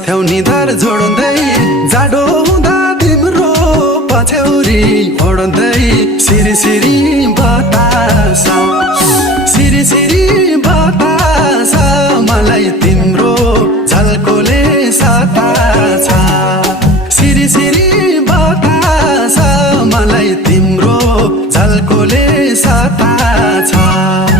साथ्यौ निधार जोड्दै जाडो हुँदा तिम्रो पछ्यौरी ओड्दै सिरी सिरी बतास सिरी सिरी बतास मलाई तिम्रो झल्कोले सताछ सिरी सिरी बतास मलाई तिम्रो झल्कोले सताछ